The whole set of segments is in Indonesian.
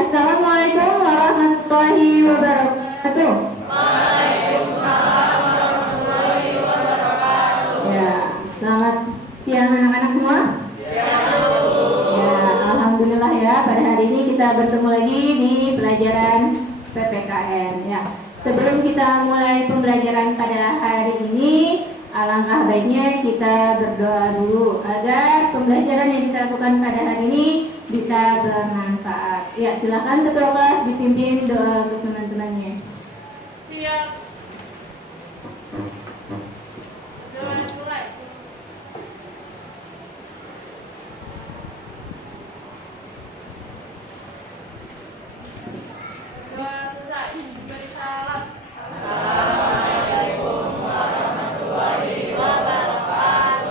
Assalamualaikum warahmatullahi wabarakatuh. Ya, selamat siang anak-anak semua. Ya, alhamdulillah ya, pada hari ini kita bertemu lagi di pelajaran PPKN ya. Sebelum kita mulai pembelajaran pada hari ini, alangkah baiknya kita berdoa dulu agar pembelajaran yang kita lakukan pada hari ini bisa bermanfaat. Ya, silakan ketua kelas dipimpin doa untuk teman-temannya. Siap. Doa mulai. Doa selesai. Beri salam.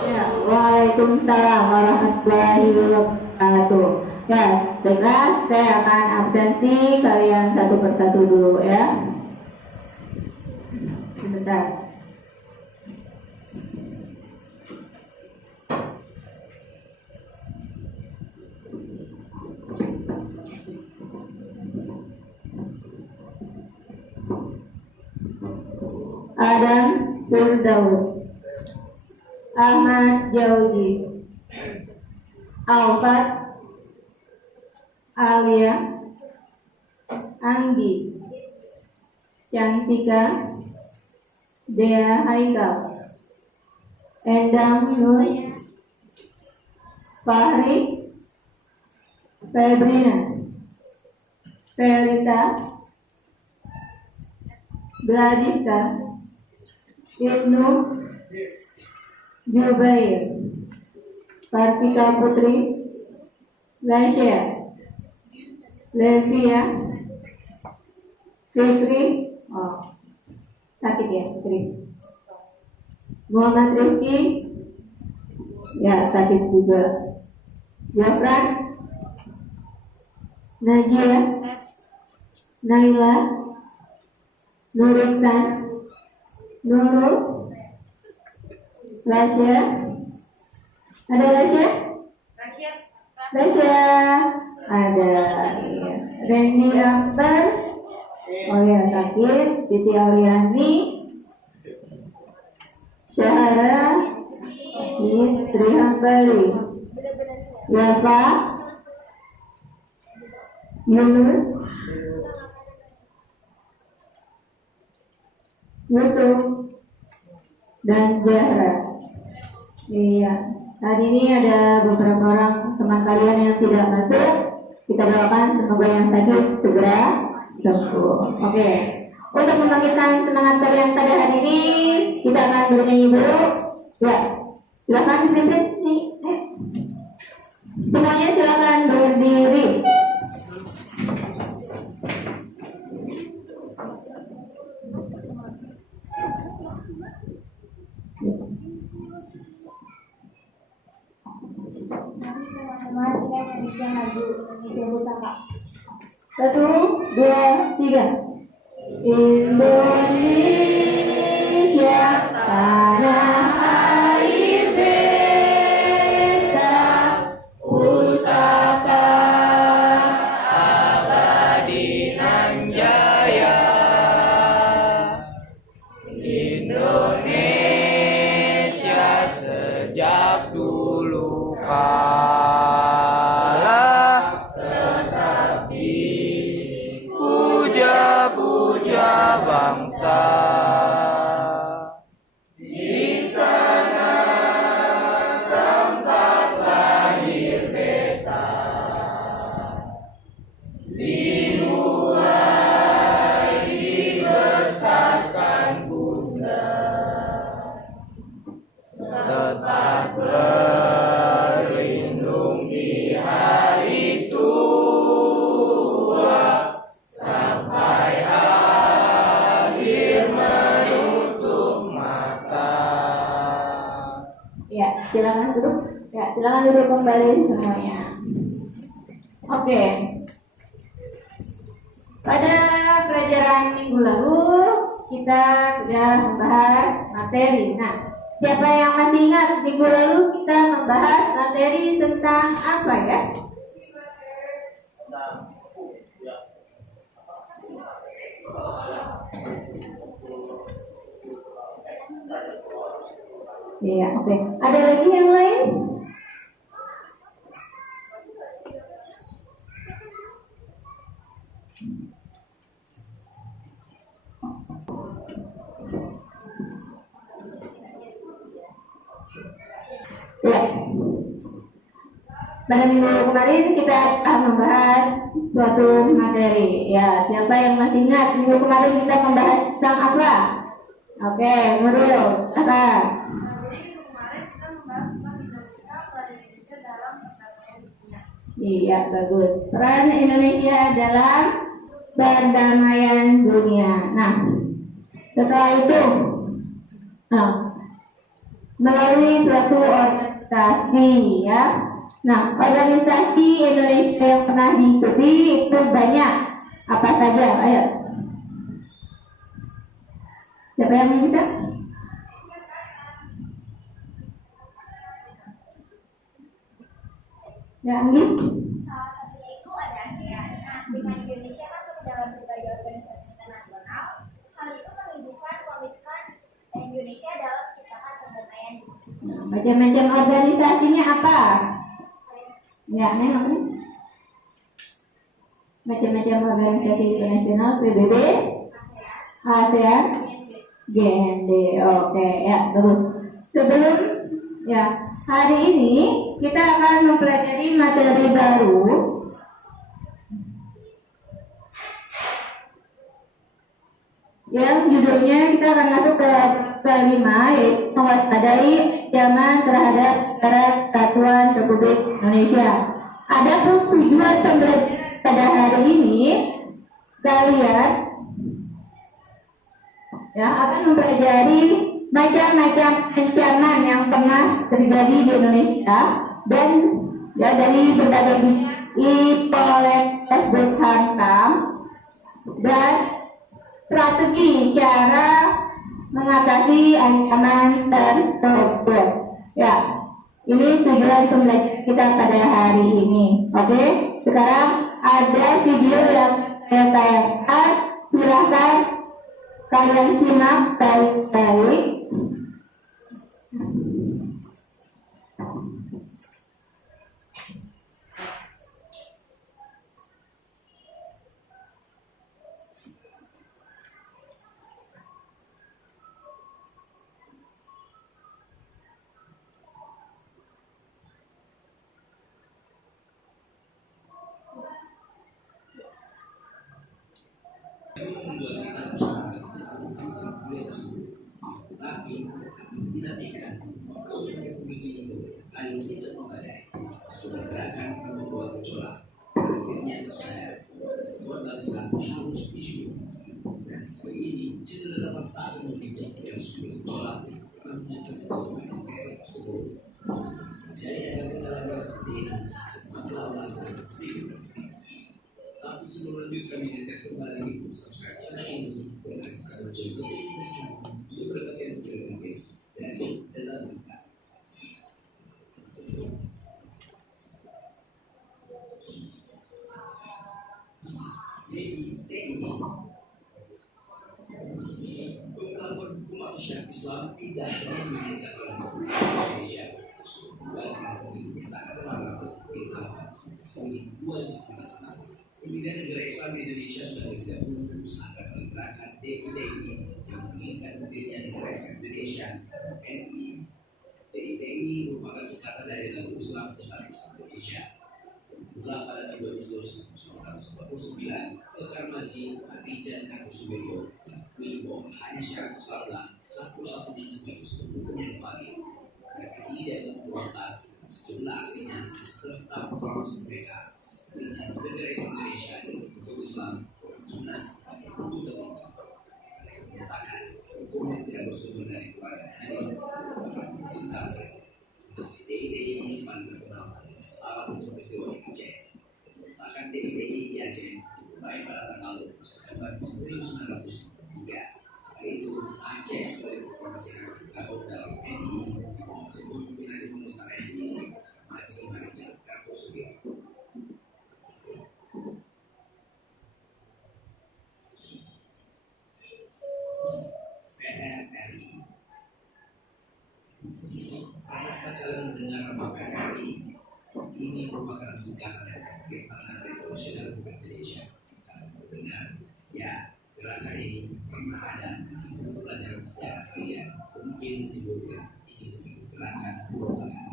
Ya, waalaikumsalam warahmatullahi wabarakatuh. Ya, baiklah, saya akan absensi kalian satu persatu dulu ya. Sebentar. Adam Firdaus, Ahmad Jauji, Alfat, Alia, Anggi, Cantika, Dea Haikal, Endang Nur, Fahri, Febrina, Felita, Gladista, Ibnu, Jubair, Kartika Putri, Lasya, Levia, Fikri, sakit ya Fikri, Muhammad Rizki, ya sakit juga, Jafran, Najia, Naila, Nuriksan, Nurul, Lasya, ada Lasya? Lasya, ada ya. Randy Akhtar, oh ya sakit, Siti Auliani, Syahara, Istri Hambali, Yafa, Yunus, Yusuf, dan Zahra. Iya, hari ini ada beberapa orang teman kalian yang tidak masuk. Kita doakan semoga yang sakit segera sembuh. Oke. Untuk membangkitkan semangat kalian pada hari ini, kita akan bernyanyi dulu. Ya, silakan dipimpin nih. Semuanya silakan berdiri. Teman-teman, kita menyanyikan lagu Indonesia Utama. 1, 2, 3. Indonesia tanah air beta, pusaka abadi nan jaya. Indonesia sejak dulu kala tetap dipuja-puja bangsa. Di sana tempat lahir beta, dimulai dibesarkan bunda, tetap berlindung di hari tua sampai akhir menutup mata. Ya, silakan duduk. Ya, silakan duduk kembali semuanya. Oke. Pada pelajaran minggu lalu kita sudah membahas materi. Nah, siapa yang masih ingat minggu lalu kita membahas materi tentang apa ya? Iya, oke. Ada lagi yang lain? Ya. Pada minggu kemarin kita membahas suatu materi. Ya, siapa yang masih ingat minggu kemarin kita membahas tentang apa? Oke, Nurul, apa? Jadi kemarin kita membahas tentang dinamika peran Indonesia dalam perdamaian dunia. Iya, bagus. Peran Indonesia dalam perdamaian dunia. Nah, setelah itu, melalui suatu organisasi, ya. Nah, organisasi Indonesia yang pernah diikuti itu banyak. Apa saja? Ayo. Siapa yang bisa? Ya, Anggi? Salah satunya itu ada ASEAN. Nah, dengan Indonesia masuk ke dalam berbagai organisasi internasional, hal itu menunjukkan komitmen Indonesia dalam menciptakan perdamaian. Nah, macam-macam organisasinya apa? Ya, nengok nih. Macam-macam organisasi internasional, PBB, ASEAN, GND. Oke, ya, bagus. Sebelum ya hari ini kita akan mempelajari materi baru yang judulnya kita akan masuk ke kelima, yaitu mewaspadai ancaman terhadap negara Kesatuan Republik Indonesia. Ada tujuan pembelajaran pada hari ini, kalian ya akan mempelajari macam-macam ancaman yang pernah terjadi di Indonesia dan ya dari berbagai Polres Hantam dan strategi cara mengatasi ancaman tersebut. Ya, ini tujuan pembelajaran kita pada hari ini. Oke, sekarang ada video yang saya tayangkan. Silahkan kalian simak baik-baik. Tapi sebelum lanjut kami ingatkan kembali subscribe channel ini dan aktifkan lonceng notifikasi untuk mendapatkan video terbaru dari dalam kita. DITI Pengetahuan Hukum Masyarakat Islam tidak hanya diberikan oleh Indonesia, bahkan dinyatakan melarang kita memiliki dua dilaksanakan. Kemudian negara Islam di Indonesia sudah bergabung berusaha pergerakan DITI yang menginginkan berdirinya negara Islam Indonesia (NI). DITI merupakan singkatan dari Lagu Islam Tentang Islam Indonesia. Bermula pada tahun 1949, Sekar Maji Rijan Kartosuwiryo Wibo hanya syarat Islamlah satu-satunya sebagai hukum yang valid. Mereka tidak memperlukan sejumlah aksinya serta proses mereka dengan negara Islam Indonesia untuk Islam Sunnah sebagai hukum tertinggi. Mereka menyatakan hukum yang tidak bersumber dari Quran dan Hadis merupakan hukum kafir. Aksi DITI ini paling terkenal adalah salah satu peristiwa di Aceh. Bahkan DITI di Aceh baik pada tanggal September 1903. Hari itu Aceh sudah diproklamasikan bergabung dalam NI kepemimpinan Pengusaha NI Maji Marijan Kartosuwiryo. PRRI nama PRRI ini merupakan singkatan dari Gerakan Revolusioner Republik Indonesia. Kalau mendengar, ya gerakan ini pernah ada untuk pelajaran sejarah kalian. Mungkin menyebutkan ini sebagai gerakan perubahan.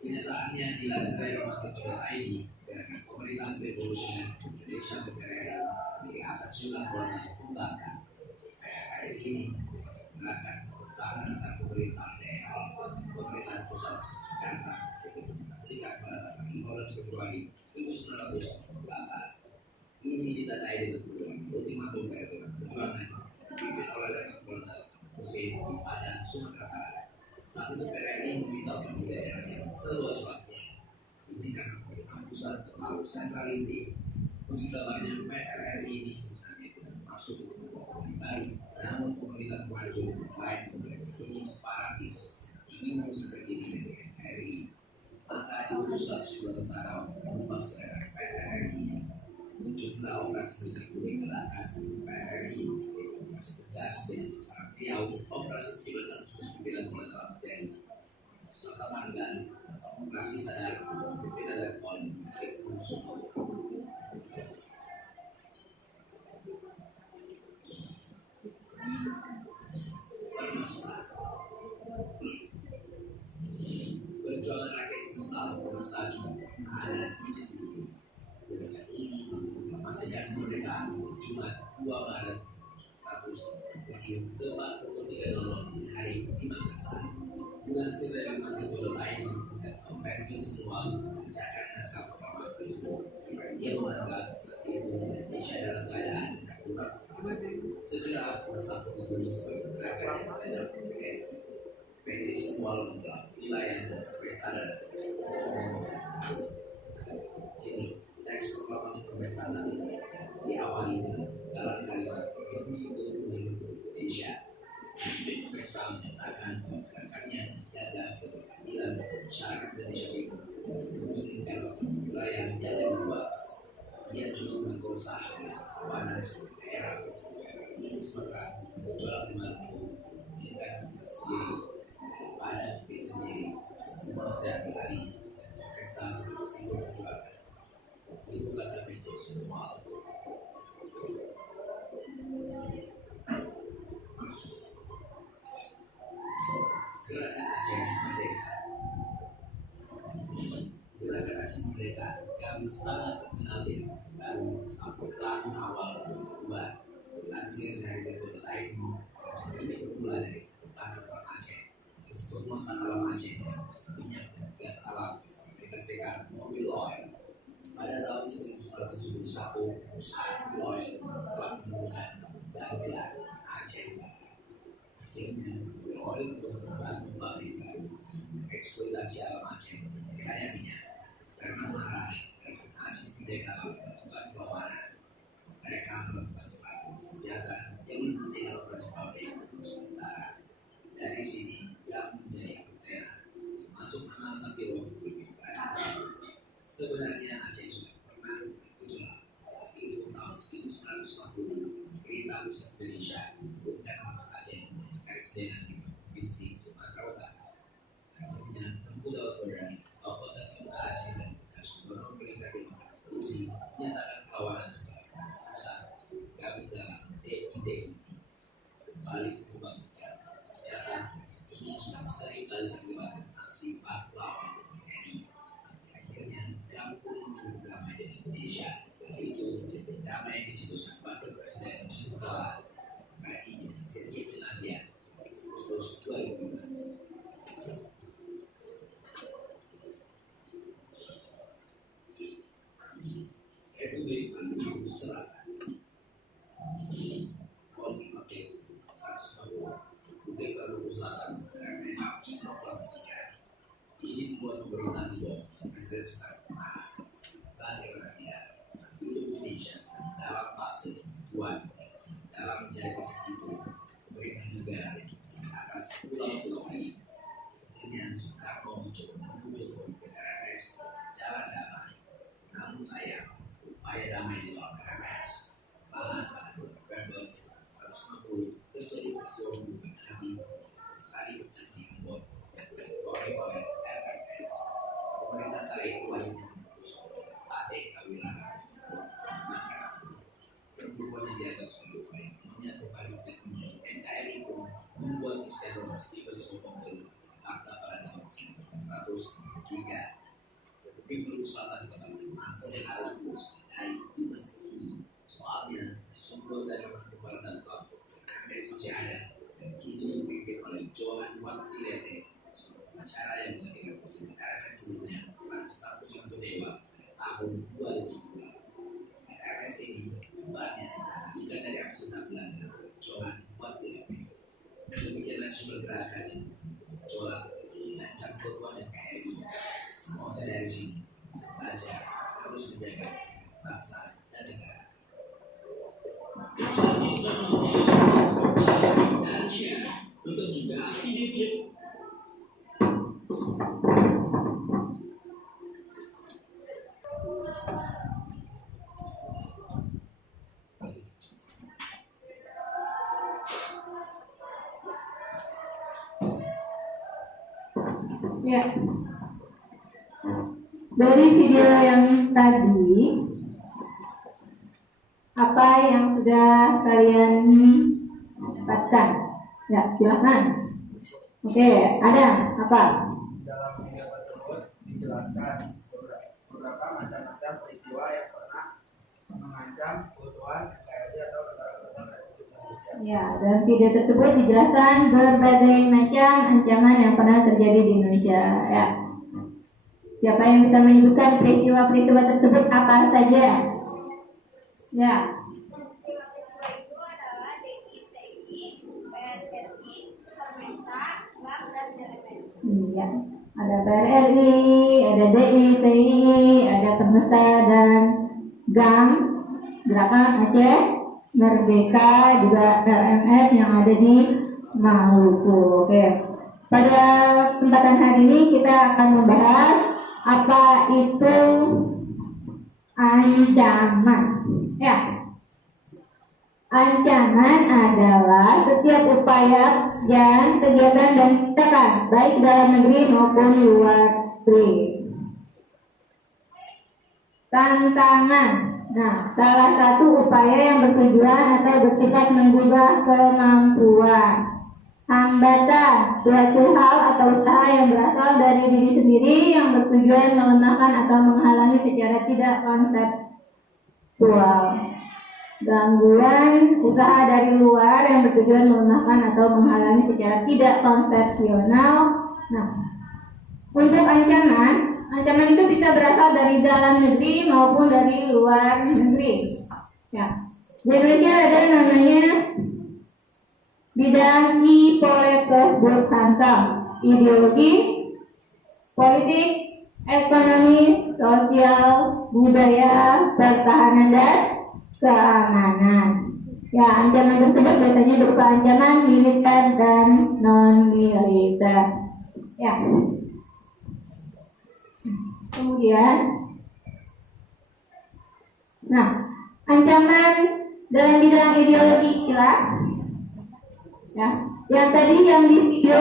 Kenyataannya dilaksanakan Ramadan.id, gerakan pemerintah revolusioner Indonesia PRRI dari atas jumlah kolonial pembangkang. PRRI ini gerakan pertahanan antar pemerintah daerah, pemerintahan pusat, Jakarta, Sikat pada 15 Februari 1908. Ini ditandai dengan tujuan ultimatum peraturan perjuangan dipimpin oleh Letnan Kolonel Hussein Padan Sumatera Barat. Saat itu PRRI meminta upah daerah yang seluas-luasnya. Ini karena pemerintahan pusat terlalu sentralistik. Meski banyak PRRI ini sebenarnya tidak masuk ke pemerintahan baru, namun pemerintah maju lain pemerintah ini separatis ingin memisahkan diri dari PRRI. Maka diutuslah sejumlah tentara untuk mengubah gerakan PRRI. Jumlah operasi militer kuning gerakan PRRI operasi tegas dan secara riau operasi 17 Agustus 1998 dan serta panggang operasi sadar berbeda dari konflik musuh. Perjuangan rakyat semesta ada di gerakan ini sejak kemerdekaan Jumat 2 Maret 1947 tepat pukul 3.00 hari di Makassar dengan sederet magnitudo lain dan konvensi semua mencapai naskah proklamasi tersebut. Ia menganggap saat itu Indonesia dalam keadaan darurat. Segera bersatu berdiri sebagai gerakan yang belajar PT semua lembaga wilayah pesta dan ini teks proklamasi kebebasan diawali dalam kalimat Republik Indonesia. Pesta menyatakan bahwa gerakannya menjaga keberadilan masyarakat Indonesia itu menginginkan wilayah menjadi luas. Ia juga menggosah kawanan seluruh daerah seperti Sumatera, Jawa Timur, menginginkan sendiri pada diri sendiri semua setiap hari pesta sebagai simbol perjuangan. Itu kata PT semua. Gerakan Aceh Merdeka. Gerakan Aceh Merdeka kami sangat terkenal di baru sampai tahun awal 2002. Dilansir dari Detik Lain, ini bermula dari pertahanan orang Aceh. Disebut masa alam Aceh, minyak dan gas alam, Amerika Serikat, mobil oil. Pada tahun 1971, usaha oil telah menemukan bagian Aceh. Akhirnya, oil berkembang kembali eksploitasi alam Aceh, kaya minyak. Karena marah, Aceh Merdeka melakukan perlawanan. Mereka melakukan serangan senjata yang menghentikan operasi pabrik untuk sementara. Dari sini, yang menjadi antena, masuk nama Sapiro lebih berat. Sebenarnya Aceh sudah pernah bergejolak. Saat itu tahun 1950, Perintah Pusat Indonesia bukan sama Aceh garis dengan di Provinsi Sumatera Utara. Akhirnya Tengku Daud Kapolda Aceh dan bekas gubernur Perintah Desa Korupsi menyatakan perlawanan kepada pusat gabung dalam DID kembali ke rumah sejarah. Catat ini sudah sering kali terlibat aksi pahlawan TNI. Akhirnya campur menuju damai di Indonesia. Itu menjadi damai yang dicetuskan Wakil Presiden Yusuf Kala KI dan Sergei Finlandia Agustus 2002. Republik Maluku Selatan. Republik Maluku Selatan diproklamasikan. Ini membuat pemerintah di bawah Presiden Soekarno marah. Bagaimana saat itu Indonesia sedang dalam fase tuan dalam mencari posisi itu pemerintah negara atas pulau-pulau ini. Akhirnya Soekarno mencoba menuju ke PRS jalan damai. Namun sayang, upaya damai di luar PRS bukan dari Aksuna Belanda, coba buat ini. Demikianlah sumber gerakan ini. Coba mengancam keutuhan NKRI. Semua dari sini saja harus menjaga bangsa dan negara. Terima kasih sudah menonton dan share. Tonton juga video-video. Ya, dari video yang tadi, apa yang sudah kalian dapatkan? Ya, silakan. Oke, ada apa? Dalam video tersebut dijelaskan beberapa macam-macam peristiwa yang pernah mengancam keutuhan NKRI atau negara kesatuan Republik Indonesia. Ya, dalam video tersebut dijelaskan berbagai macam ancaman yang pernah terjadi di Indonesia. Ya, siapa yang bisa menyebutkan peristiwa-peristiwa tersebut apa saja? Ya, Peristiwa-peristiwa itu adalah DI, TI, PRRI, Permesta, GAM, dan DLP. iya. Ada PRRI, ada DI, TI, ada Permesta dan GAM, Gerakan Aceh Merdeka, juga RMS yang ada di Maluku. Oke. Pada kesempatan hari ini kita akan membahas apa itu ancaman. Ya. Ancaman adalah setiap upaya dan kegiatan dan tindakan baik dalam negeri maupun luar negeri. Tantangan. Nah, salah satu upaya yang bertujuan atau bersifat menggugah kemampuan. Hambatan, suatu hal atau usaha yang berasal dari diri sendiri yang bertujuan melemahkan atau menghalangi secara tidak konseptual. Gangguan, usaha dari luar yang bertujuan melemahkan atau menghalangi secara tidak konsepsional. Nah, untuk ancaman itu bisa berasal dari dalam negeri maupun dari luar negeri. Ya, di Indonesia ada namanya bidang Ipolexos Burhantam, ideologi, politik, ekonomi, sosial, budaya, pertahanan dan keamanan. Ya, ancaman tersebut biasanya berupa ancaman militer dan non militer. Ya. Kemudian, nah, ancaman dalam bidang ideologi istilah, ya, yang tadi yang di video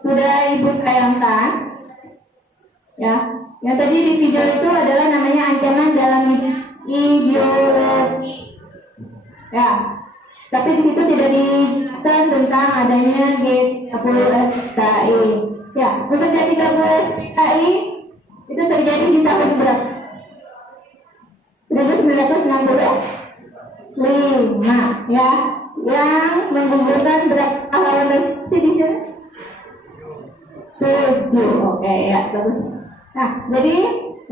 sudah ibu tayangkan, ya, yang tadi di video itu adalah namanya ancaman dalam bidang ideologi, ya, tapi di situ tidak dijelaskan tentang adanya G30SKI, ya, untuk G30SKI itu terjadi di tahun berapa? 1965, ya, yang menggugurkan berapa lawan revisi di sini? 7. Oke, ya, bagus. Nah, jadi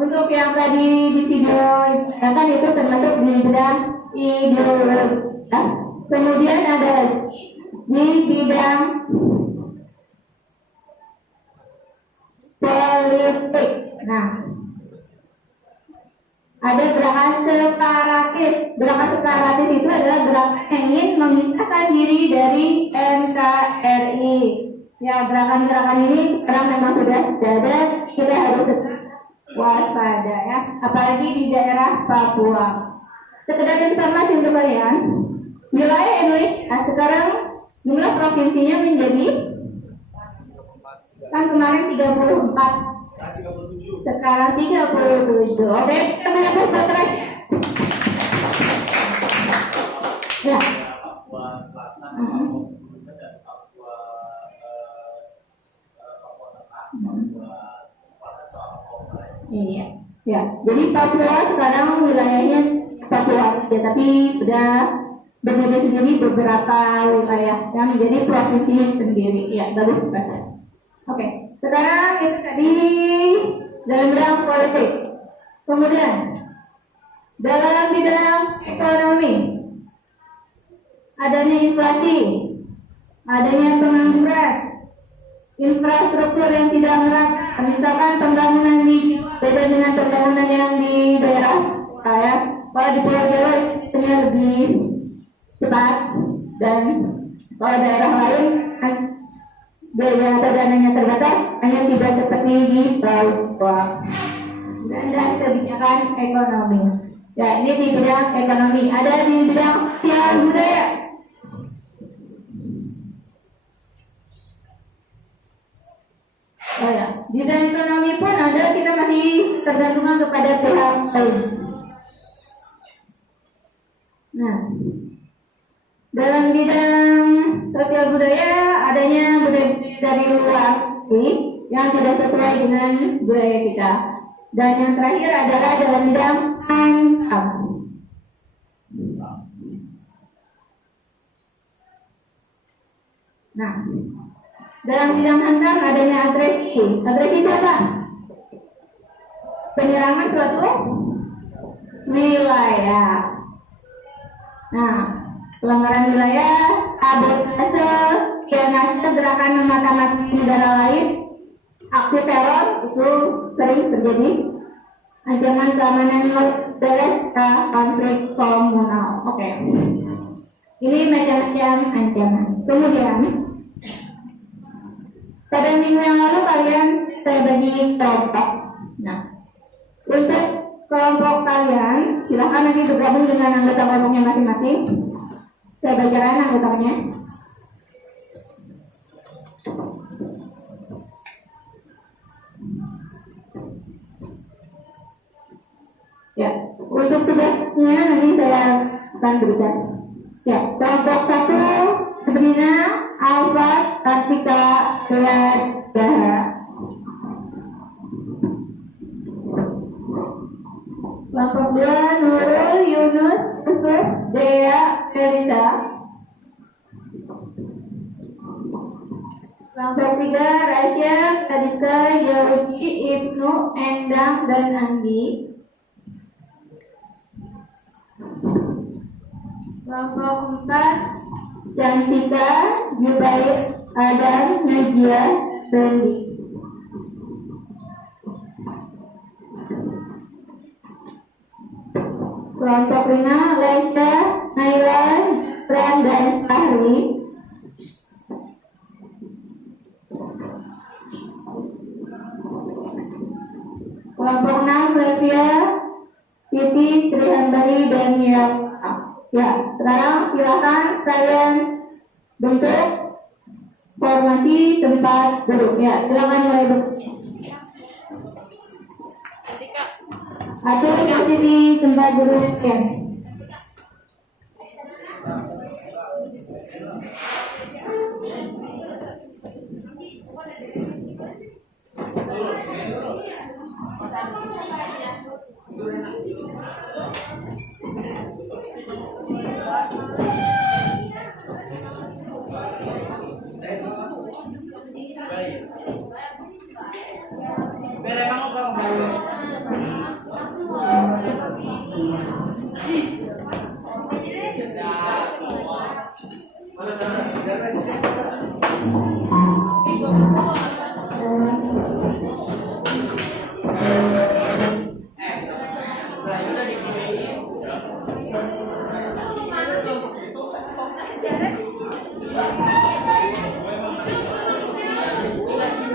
untuk yang tadi di video kan itu termasuk di bidang ideologi. Ya. Kemudian ada di bidang politik. Nah, ada gerakan separatis. Gerakan separatis itu adalah gerakan yang ingin memisahkan diri dari NKRI. Ya, gerakan-gerakan ini sekarang memang sudah ada. Kita harus tetap waspada, ya. Apalagi di daerah Papua. Sekedar informasi untuk kalian, wilayah Indonesia sekarang jumlah provinsinya menjadi, kan kemarin 34. Sekarang 37. Oke, kita punya terus. Ya. Papua Selatan, dan Papua Tengah, Papua Selatan. Iya. Ya. Jadi Papua sekarang wilayahnya Papua ya, tapi sudah berdiri sendiri beberapa wilayah yang menjadi provinsi sendiri. Ya, bagus Pak. Oke. Sekarang itu tadi dalam bidang politik. Kemudian dalam bidang ekonomi. adanya inflasi, adanya pengangguran, infrastruktur yang tidak merata, misalkan pembangunan di beda dengan pembangunan yang di daerah saya. Kalau di Pulau Jawa itu lebih cepat, dan kalau daerah lain biaya atau dananya terbatas, hanya tidak seperti di Papua. Dan kebijakan ekonomi. Ya, ini di bidang ekonomi. Ada di bidang sosial budaya. Oh ya, di bidang ekonomi pun ada, kita masih tergantung kepada pihak lain. Nah, dalam bidang sosial budaya adanya budaya dari luar yang tidak sesuai dengan budaya kita. Dan yang terakhir adalah dalam bidang ancam. Nah, dalam bidang ancam adanya agresi. Agresi itu apa? Penyerangan suatu wilayah. Nah, pelanggaran wilayah, sabotase, spionase, gerakan memata-matai negara lain, aksi teror itu sering terjadi. Ancaman keamanan modern, konflik komunal. Oke. Ini macam-macam ancaman. Kemudian pada minggu yang lalu kalian saya bagi kelompok. Nah, untuk kelompok kalian silahkan nanti bergabung dengan anggota kelompoknya masing-masing. Saya bacakan anggotanya. Ya, untuk tugasnya nanti saya akan berikan. Ya, kelompok 1 Sabrina, Alfa, Kartika, Dea, Dahra. Kelompok 2 Nurul, Yunus, Usus, Dea, Felita. Kelompok 3 Rasya, Kadika, Yogi, Ibnu, Endang, dan Andi. Kelompok 4 Cantika, Jubair, Adam, Najia, Randy. Kelompok 5 Lesha, Naila, Fran, dan Fahri. Kelompok 6 Levia, Siti, Trihambari, dan Yak. Ya, sekarang silakan kalian bentuk formasi tempat duduk. Ya, silakan mulai bentuk. Atur posisi tempat duduk. Ya.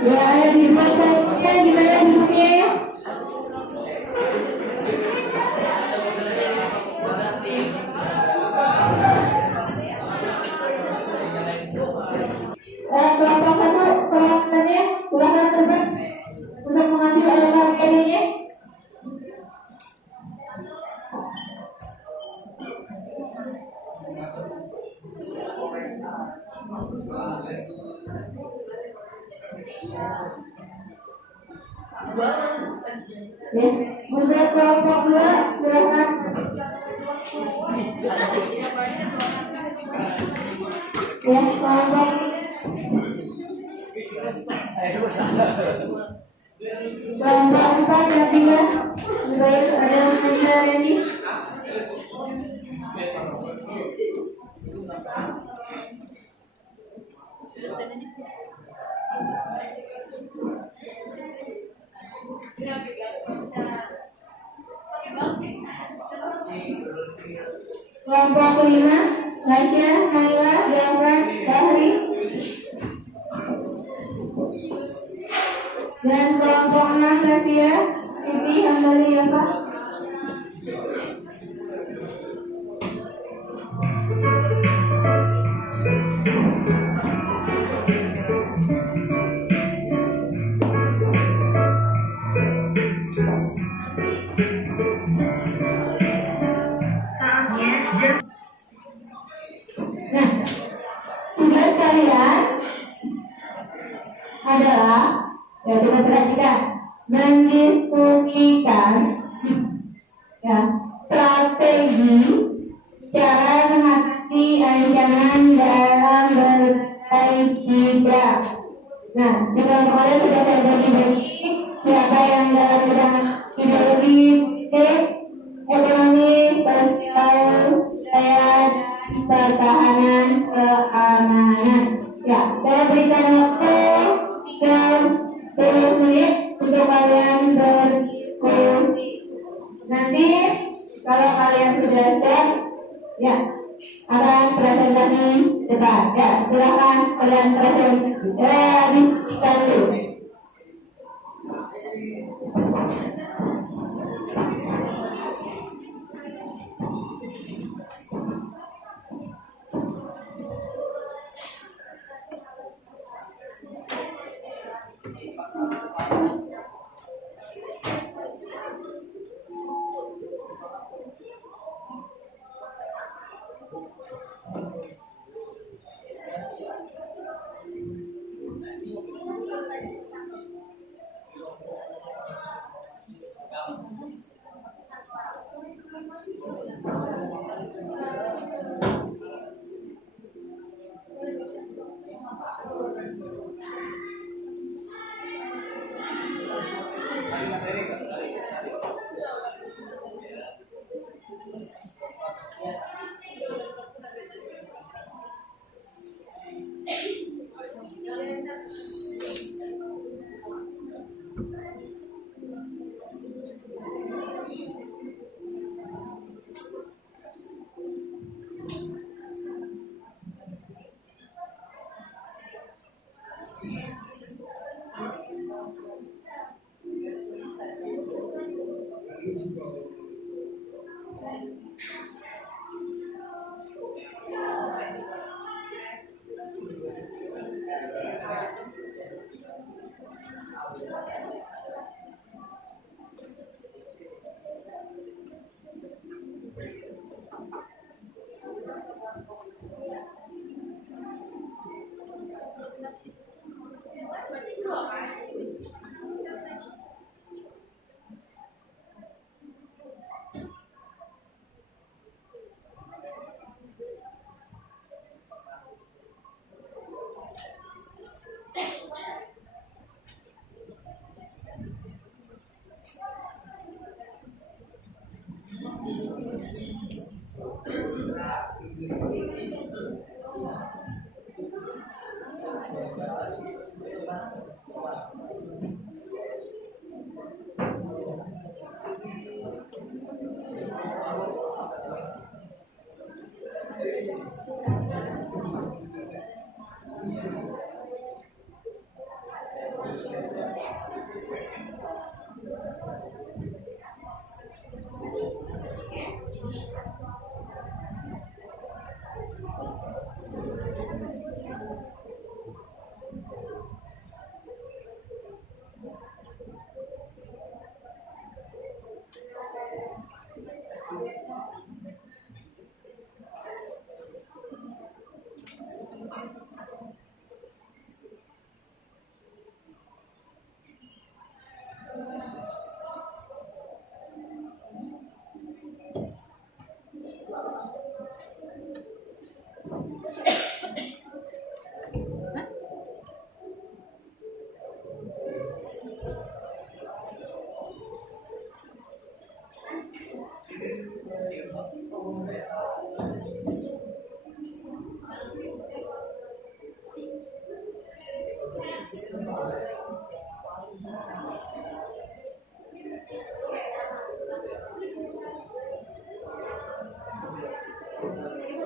Ya, dibuat saja gimana duduknya ya? Kelompok 1 kelompoknya silakan terbang untuk mengambil alat kirinya. Ya, untuk kelompok 2 silakan. Ya, kelompok kelompok 4 dan 3 Baik, ada Nadia Randy. Kelompok kelima, Lasya, Naila, Jafran, Bahri. Dan kelompok 6, Latia, Siti, Hambali, Yafa. Nah, tugas kalian adalah, ya kita perhatikan, mendiskusikan ya strategi cara mengatasi ancaman dalam berbagai bidang. Nah, dengan kemarin sudah saya bagi-bagi siapa yang dalam bidang ideologi, politik, ekonomi, sosial, budaya, pertahanan, keamanan. Ya, saya berikan waktu 30 menit untuk kalian berdiskusi. Nanti kalau kalian sudah siap, ya akan presentasi debat. Ya, silakan kalian presentasi. Saya diskusikan dulu.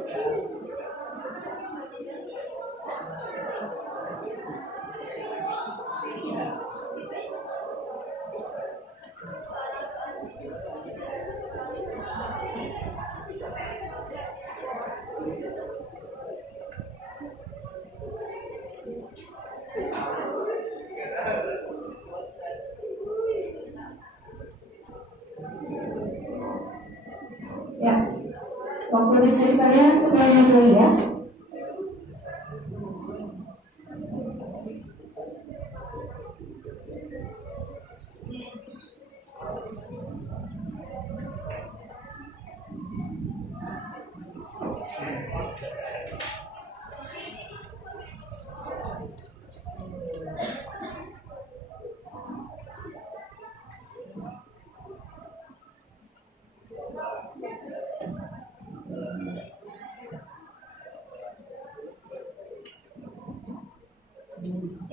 Ya, waktu diskusi kalian kembali dulu ya.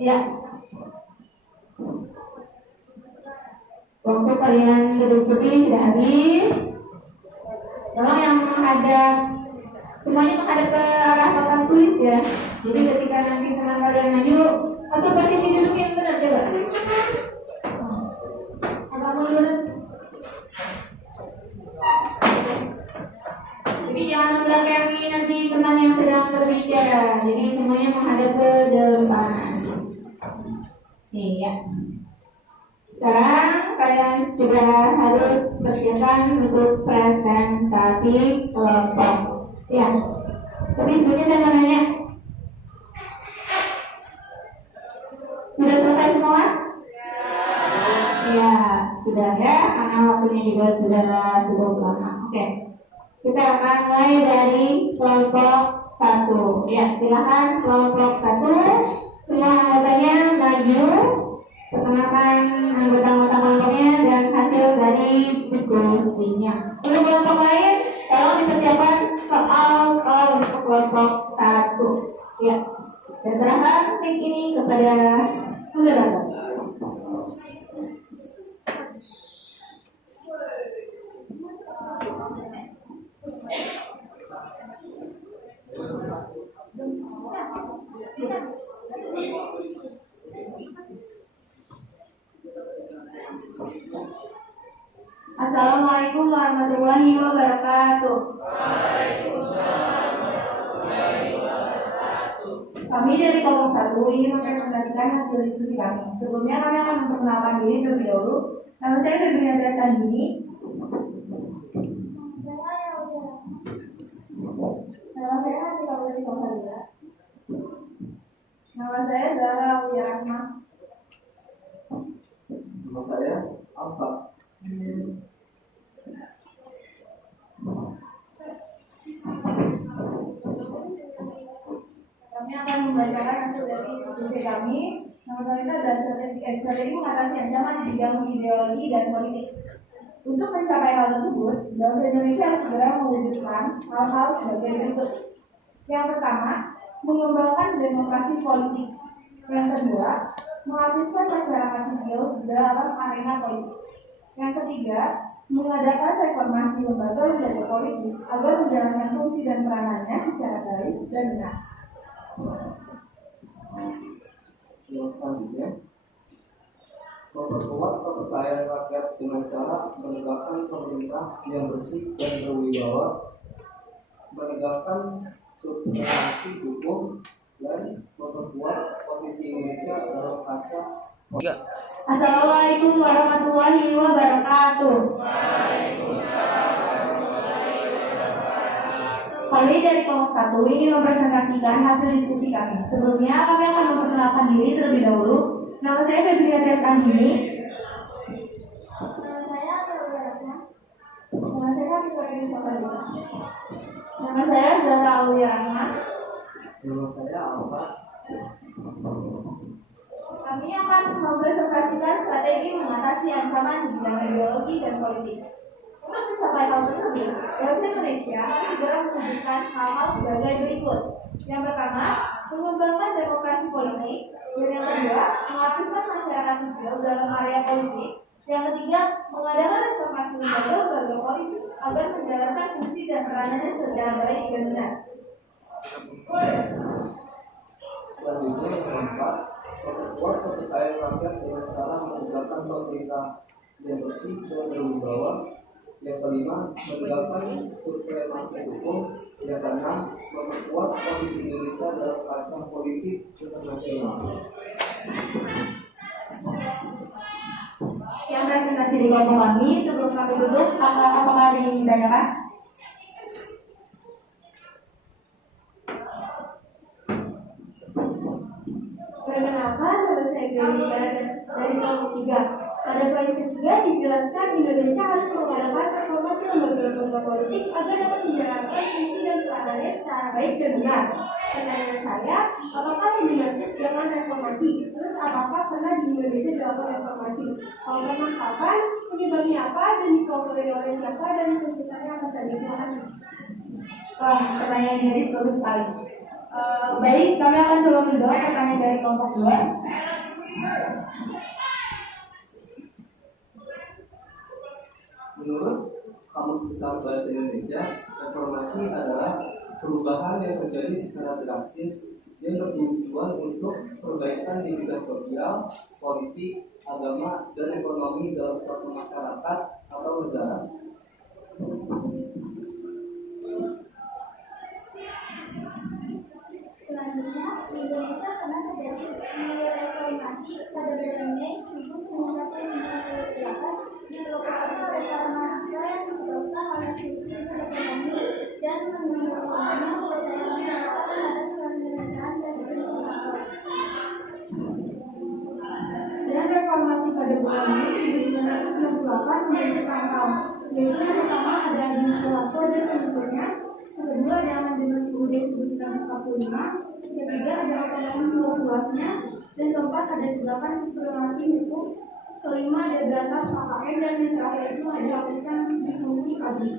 Ya, waktu kalian berdiskusi sudah habis. Tolong yang menghadap, semuanya menghadap ke arah papan tulis ya. Jadi ketika nanti teman kalian maju, atau posisi duduk yang benar coba. Agak mundur. Jadi jangan membelakangi nanti teman yang sedang berbicara. Jadi semuanya menghadap ke depan. Nih ya. Sekarang kalian sudah harus persiapan untuk presentasi kelompok. Ya. Tapi sebelumnya saya mau nanya. Sudah selesai semua? Ya, sudah ya. Karena waktunya juga sudah cukup lama. Oke. Kita akan mulai dari kelompok 1. Ya, silakan kelompok 1. Semua anggotanya maju, perkenalkan anggota-anggota kelompoknya dan hasil dari diskusinya. Untuk kelompok lain, tolong dipersiapkan soal untuk kelompok 1. Ya, saya serahkan mic ini kepada moderator. Assalamualaikum warahmatullahi wabarakatuh. Kami dari kelompok 1 ingin mempresentasikan hasil diskusi kami. Sebelumnya kami akan memperkenalkan diri terlebih dahulu. Nama saya Febriana Tandini. Nama saya Hati Kabupaten Sokalila. Nama saya Zahra Aulia Rahmah. Nama saya Alfa. Kami akan membacakan hasil dari diskusi kami. Nama saya dan strategi mengatasi ancaman di bidang ideologi dan politik. Untuk mencapai hal tersebut, bangsa Indonesia harus segera mewujudkan hal-hal sebagai berikut. Yang pertama, mengembangkan demokrasi politik. Yang kedua, mengaktifkan masyarakat sipil dalam arena politik. Yang ketiga, mengadakan reformasi lembaga politik agar menjalankan fungsi dan peranannya secara baik dan benar. Yang selanjutnya, memperkuat kepercayaan rakyat dengan cara menegakkan pemerintah yang bersih dan berwibawa, menegakkan substansi hukum, dan memperkuat posisi Indonesia dalam kaca. Assalamualaikum warahmatullahi wabarakatuh. Kami dari kelompok 1 ingin mempresentasikan hasil diskusi kami. Sebelumnya kami akan memperkenalkan diri terlebih dahulu. Nama saya Febriana Tandini. Nama saya Aulia Rahmah. Nama saya Hati Kabupaten Sokalila. Nama saya Zahra Aulia Rahmah. Nama saya Alfa. Kami akan mempresentasikan strategi mengatasi ancaman di bidang ideologi dan politik. Untuk mencapai hal tersebut, bangsa Indonesia harus segera mewujudkan hal-hal sebagai berikut. Yang pertama, mengembangkan demokrasi politik. Dan yang kedua, mengaktifkan masyarakat sipil dalam area politik. Yang ketiga, mengadakan reformasi lembaga politik agar menjalankan fungsi dan peranannya secara baik dan benar. pemerintah yang bersih dan berwibawa. Yang kelima, menegakkan supremasi hukum. Yang keenam, memperkuat posisi Indonesia dalam kancah politik internasional. Sekian presentasi dari kelompok kami. Sebelum kami tutup, apakah ada yang ditanyakan? Perkenalkan, nama saya Gracia dari kelompok 3. Pada poin ketiga dijelaskan Indonesia harus mengadakan reformasi lembaga-lembaga politik agar dapat menjalankan fungsi dan peranannya secara baik dan benar. Pertanyaan saya, apakah yang dimaksud dengan reformasi? Terus apakah pernah di Indonesia dilakukan reformasi? Kalau pernah kapan, penyebabnya apa, dan dikompori oleh siapa, dan kesulitannya apa saja? Terima kasih. Wah, pertanyaan Iris bagus sekali. Baik, kami akan coba menjawab pertanyaan dari kelompok 2. Menurut Kamus Besar Bahasa Indonesia, reformasi adalah perubahan yang terjadi secara drastis yang bertujuan untuk perbaikan di bidang sosial, politik, agama, dan ekonomi dalam suatu masyarakat atau negara. Selanjutnya, di Indonesia pernah terjadi reformasi pada bulan Mei 1998 di beberapa reforma mahasiswa yang disebabkan oleh krisis ekonomi dan menurunnya kepercayaan masyarakat terhadap pemerintahan Presiden Soeharto. Dan reformasi pada bulan Mei 1998 menjadi tanggal, yaitu yang pertama ada Adi Soeharto dan pengikutnya, yang kedua ada Amandemen UUD 1945, ketiga ada otonomi seluas-luasnya, dan keempat ada gerakan supremasi hukum, kelima ada berantas KKN, dan yang terakhir itu ada hapuskan fungsi ABRI.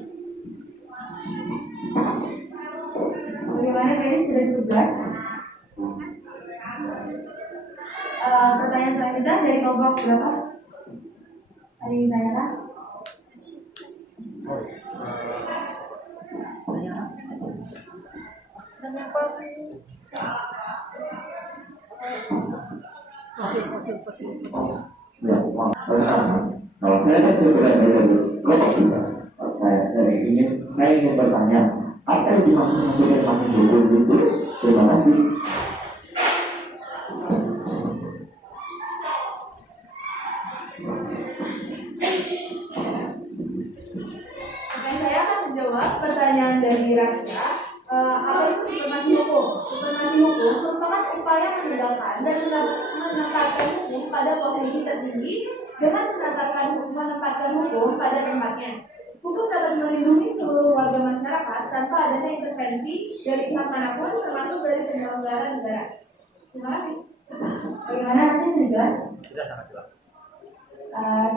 Bagaimana tadi sudah cukup jelas? Pertanyaan selanjutnya dari kelompok berapa? Ada yang ditanyakan? Kalau saya kan sudah dari kelompok juga. Saya ingin bertanya, apa yang dimaksud masuk hukum itu? Terima kasih. Saya akan menjawab pertanyaan dari Rasya. Apa itu supremasi hukum? Supremasi hukum merupakan upaya menegakkan dan menempatkan hukum pada posisi tertinggi dengan menempatkan hukum pada tempatnya. Hukum dapat melindungi seluruh warga masyarakat tanpa adanya intervensi dari pihak manapun, termasuk dari penyelenggara negara. Terima kasih. Bagaimana rasanya sudah jelas? Sudah sangat jelas.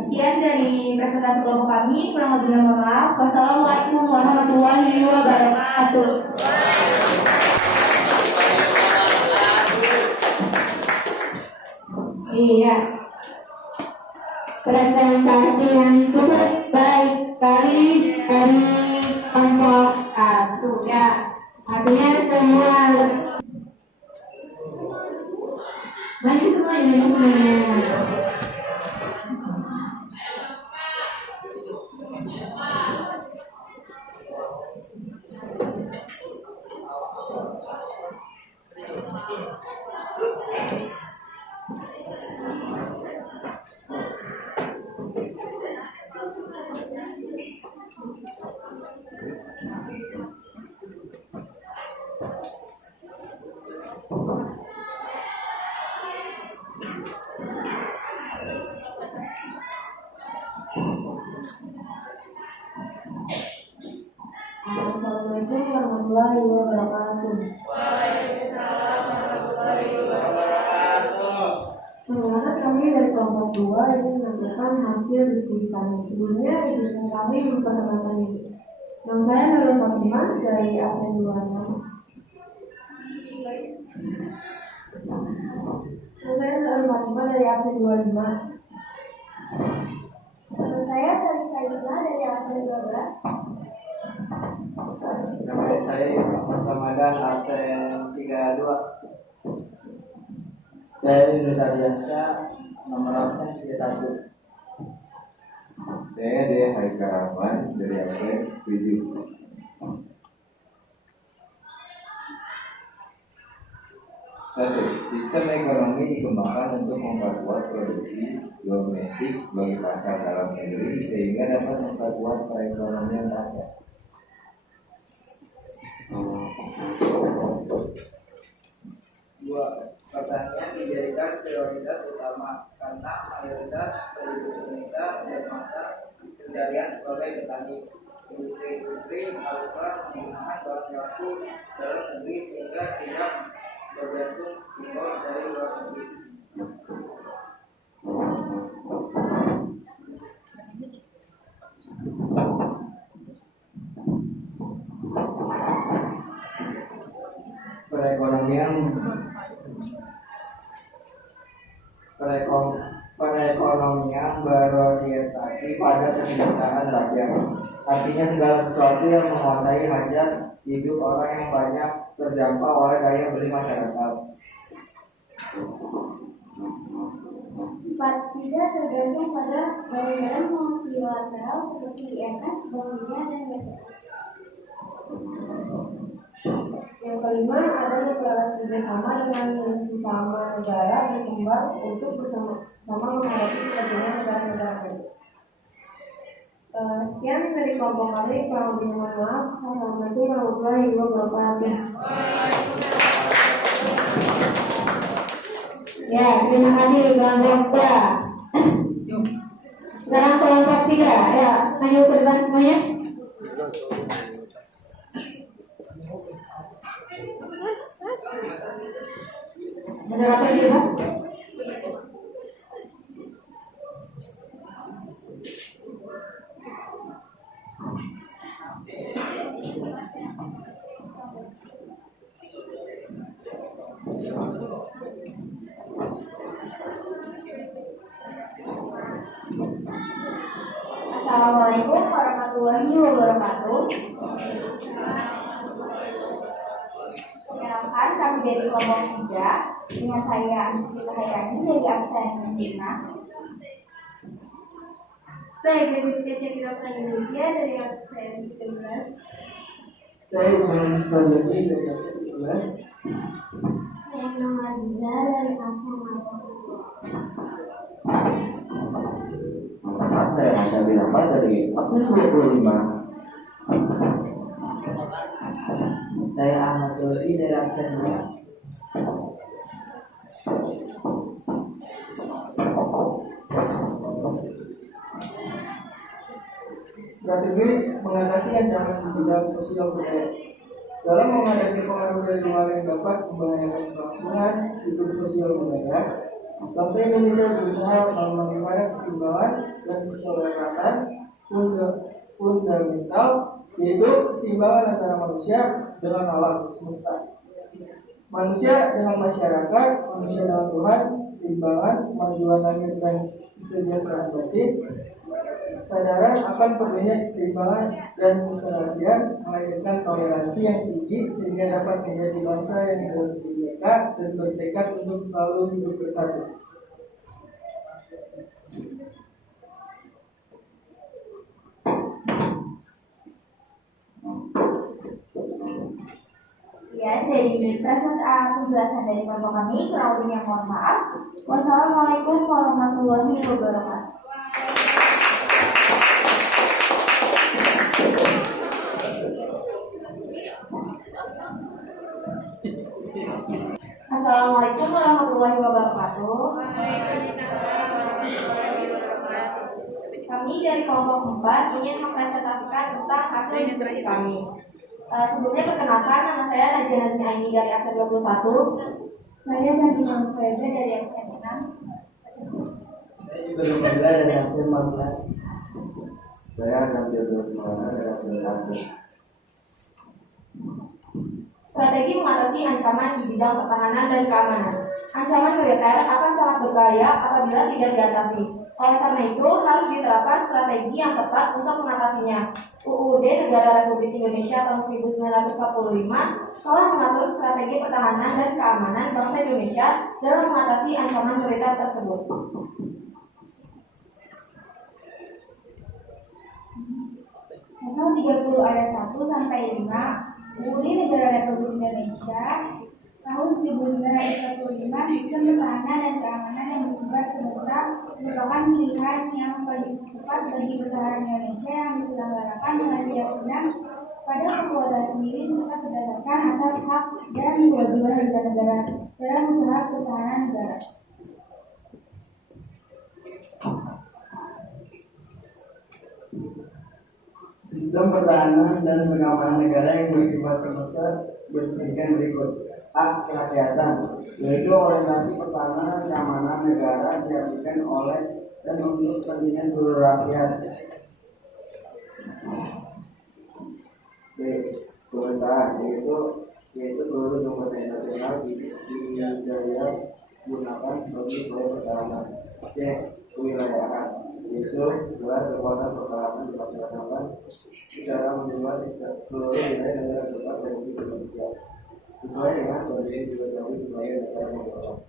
Sekian dari presentasi kelompok kami, kurang lebihnya mohon maaf. Wassalamualaikum warahmatullahi wabarakatuh. Iya. Presentasi yang cukup baik kali dari kelompok 1 ya. Artinya semua maju semua ini. Assalamualaikum warahmatullahi wabarakatuh. Waalaikumsalam warahmatullahi wabarakatuh. Perkenalkan kami dari kelompok 2 yang menyampaikan hasil diskusi kami. Sebelumnya izinkan kami memperkenalkan diri. Nama saya Nurul Fatimah dari absen 26. Nama saya Nurul Fatimah dari absen 25. Nama saya Salih Saidullah dari absen 12. Nama saya Yusuf Ramadan, absen 32. Saya Yunus Ardiansyah, nomor absen 31. Saya dari Haikal Rahman dari absen 7. Satu, sistem ekonomi dikembangkan untuk memperkuat produksi domestik bagi pasar dalam negeri sehingga dapat memperkuat perekonomian rakyat. Dua, pertanian dijadikan prioritas utama karena mayoritas penduduk Indonesia menikmati pencarian sebagai petani. Industri haruslah menggunakan bahan baku dalam negeri sehingga tidak bergantung impor dari luar negeri. Perekonomian berorientasi pada kesejahteraan rakyat. Artinya segala sesuatu yang menguasai hajat hidup orang yang banyak terdampak oleh daya beli masyarakat. Tidak tergantung pada bayaran multilateral seperti IMF, Bank Dunia, dan BCA. Yang kelima, ada deklarasi kerjasama dengan sesama negara berkembang untuk bersama-sama menghadapi kepentingan negara-negara lain. Sekian dari kelompok kami, kurang lebih mohon maaf. Assalamualaikum warahmatullahi wabarakatuh. Ya, terima kasih kelompok 2. Sekarang kelompok 3. Ya, ayo ke depan semuanya. Moderator di depan. Assalamualaikum warahmatullahi wabarakatuh. Perkenalkan, kami dari kelompok 3 dengan saya Sri Hayani dari absen 5. Saya Gregori Kedokteran Indonesia dari absen 13. Saya Ibrahim Stajani dari absen 17. Saya Nurma Diza dari absen 8. Saya Masya Birahmat dari absen 25. Saya Ahmad Dori dari absen 2. Strategi mengatasi ancaman di bidang sosial budaya. Dalam menghadapi pengaruh dari luar yang dapat membahayakan kelangsungan hidup sosial budaya, bangsa Indonesia berusaha menemukan keseimbangan dan keselarasan fundamental, yaitu keseimbangan antara manusia dengan alam semesta, manusia dengan masyarakat, manusia dengan Tuhan, keseimbangan, kemajuan langit dan kesejahteraan batin, kesadaran akan perlunya keseimbangan dan keserasian, melahirkan toleransi yang tinggi sehingga dapat menjadi bangsa yang berdeka dan bertekad untuk selalu hidup bersatu. Ya, dari penjelasan dari kelompok kami, kurang lebihnya mohon maaf. Wassalamualaikum warahmatullahi wabarakatuh. Assalamualaikum warahmatullahi wabarakatuh. Kami dari kelompok 4 ingin mempresentasikan tentang hasil diskusi kami. Sebelumnya perkenalkan, nama saya Nadia Nazmi Aini dari absen 21. Saya Nadia Freda dari absen 6. Saya juga Lumila dari absen 14. Saya Nabil Rusmana dari absen 1. Strategi mengatasi ancaman di bidang pertahanan dan keamanan. Ancaman militer akan sangat berbahaya apabila tidak diatasi. Oleh karena itu, harus diterapkan strategi yang tepat untuk mengatasinya. UUD Negara Republik Indonesia tahun 1945 telah mengatur strategi pertahanan dan keamanan bangsa Indonesia dalam mengatasi ancaman militer tersebut. Strategi mengatasi ancaman di bidang pertahanan dan keamanan. Ancaman militer akan sangat berbahaya apabila tidak diatasi. Oleh karena itu, harus diterapkan strategi yang tepat untuk mengatasinya. UUD Negara Republik Indonesia tahun 1945 telah mengatur strategi pertahanan dan keamanan bangsa Indonesia dalam mengatasi ancaman militer tersebut. Pasal 30 ayat 1 sampai 5 UUD Negara Republik Indonesia tahun 1945, sistem pertahanan dan keamanan yang bersifat netral merupakan pilihan yang paling tepat bagi pertahanan Indonesia yang diselenggarakan dengan tidak benar pada kekuatan sendiri serta berdasarkan atas hak dan kewajiban negara-negara dalam usaha pertahanan negara. Sistem pertahanan dan pengamanan negara yang bersifat semester berdasarkan berikut. A. Kerakyatan, yaitu orientasi pertahanan dan keamanan negara diartikan oleh dan untuk kepentingan seluruh rakyat. B. Pemerintahan, yaitu seluruh sumber daya nasional didaya gunakan bagi proyek pertahanan. C. Kewilayahan, yaitu gelar kekuatan pertahanan dilaksanakan secara menyeluruh di seluruh wilayah negara kesatuan Republik Indonesia sesuai dengan kondisi diketahui sebagai negara negara.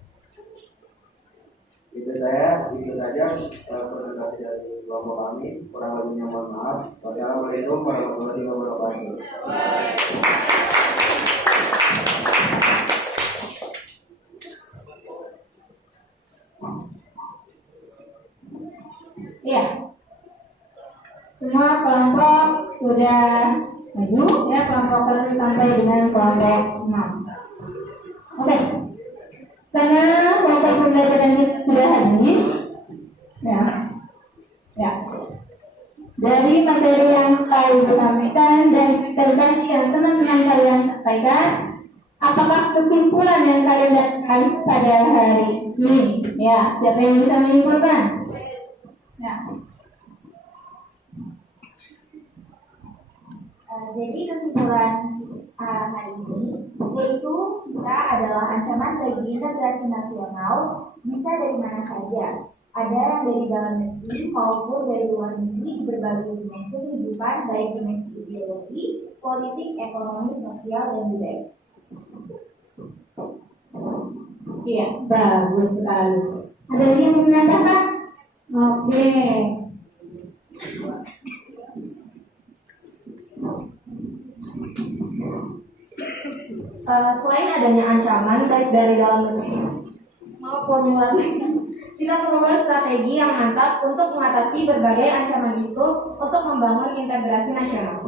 Itu saja presentasi dari kelompok kami. Kurang lebihnya mohon maaf. Wassalamualaikum warahmatullahi wabarakatuh. Iya. Semua kelompok sudah maju ya, kelompok 1 sampai dengan kelompok 6. Oke. Karena kelompok pembelajaran ini sudah hadir, ya. Dari materi yang kalian sampaikan dan presentasi yang teman-teman kalian sampaikan, apakah kesimpulan yang kalian dapatkan pada hari ini? Ya, siapa yang bisa menyimpulkan? Ya. Jadi kesimpulan hari ini yaitu kita adalah ancaman bagi integrasi nasional bisa dari mana saja. Ada yang dari dalam negeri maupun dari luar negeri di berbagai dimensi kehidupan, baik dimensi ideologi, politik, ekonomi, sosial, dan budaya. Iya, bagus sekali. Ada lagi yang mau menambahkan? Oke. Selain adanya ancaman baik dari dalam negeri maupun luar negeri, kita perlu strategi yang mantap untuk mengatasi berbagai ancaman itu untuk membangun integrasi nasional.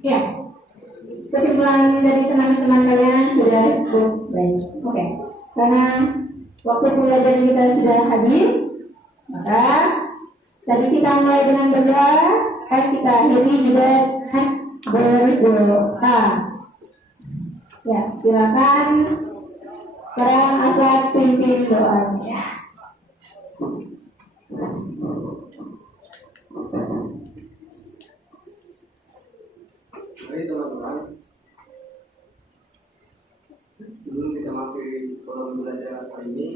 Ya, kesimpulan dari teman-teman kalian sudah cukup baik. Oke, karena waktu pembelajaran kita sudah habis, maka tadi kita mulai dengan berdoa, kita akhiri juga berdoa. Ya, silakan para akan pimpin doanya. Baik teman-teman, sebelum kita mengakhiri forum belajar hari ini,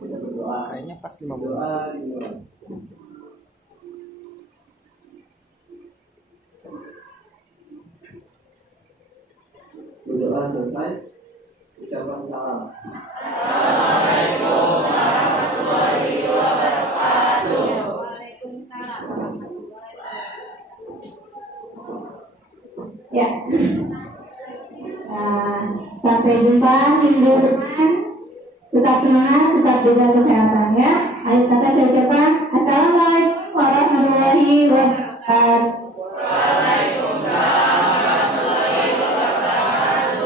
kita berdoa. Kayaknya pas 5 Doa dimulai. Berdoa selesai, ucapkan salam. Assalamualaikum warahmatullahi wabarakatuh. Ya. Sampai jumpa minggu depan. Tetap semangat, tetap jaga kesehatan ya. Ayo kata saya ucapkan Assalamualaikum warahmatullahi wabarakatuh.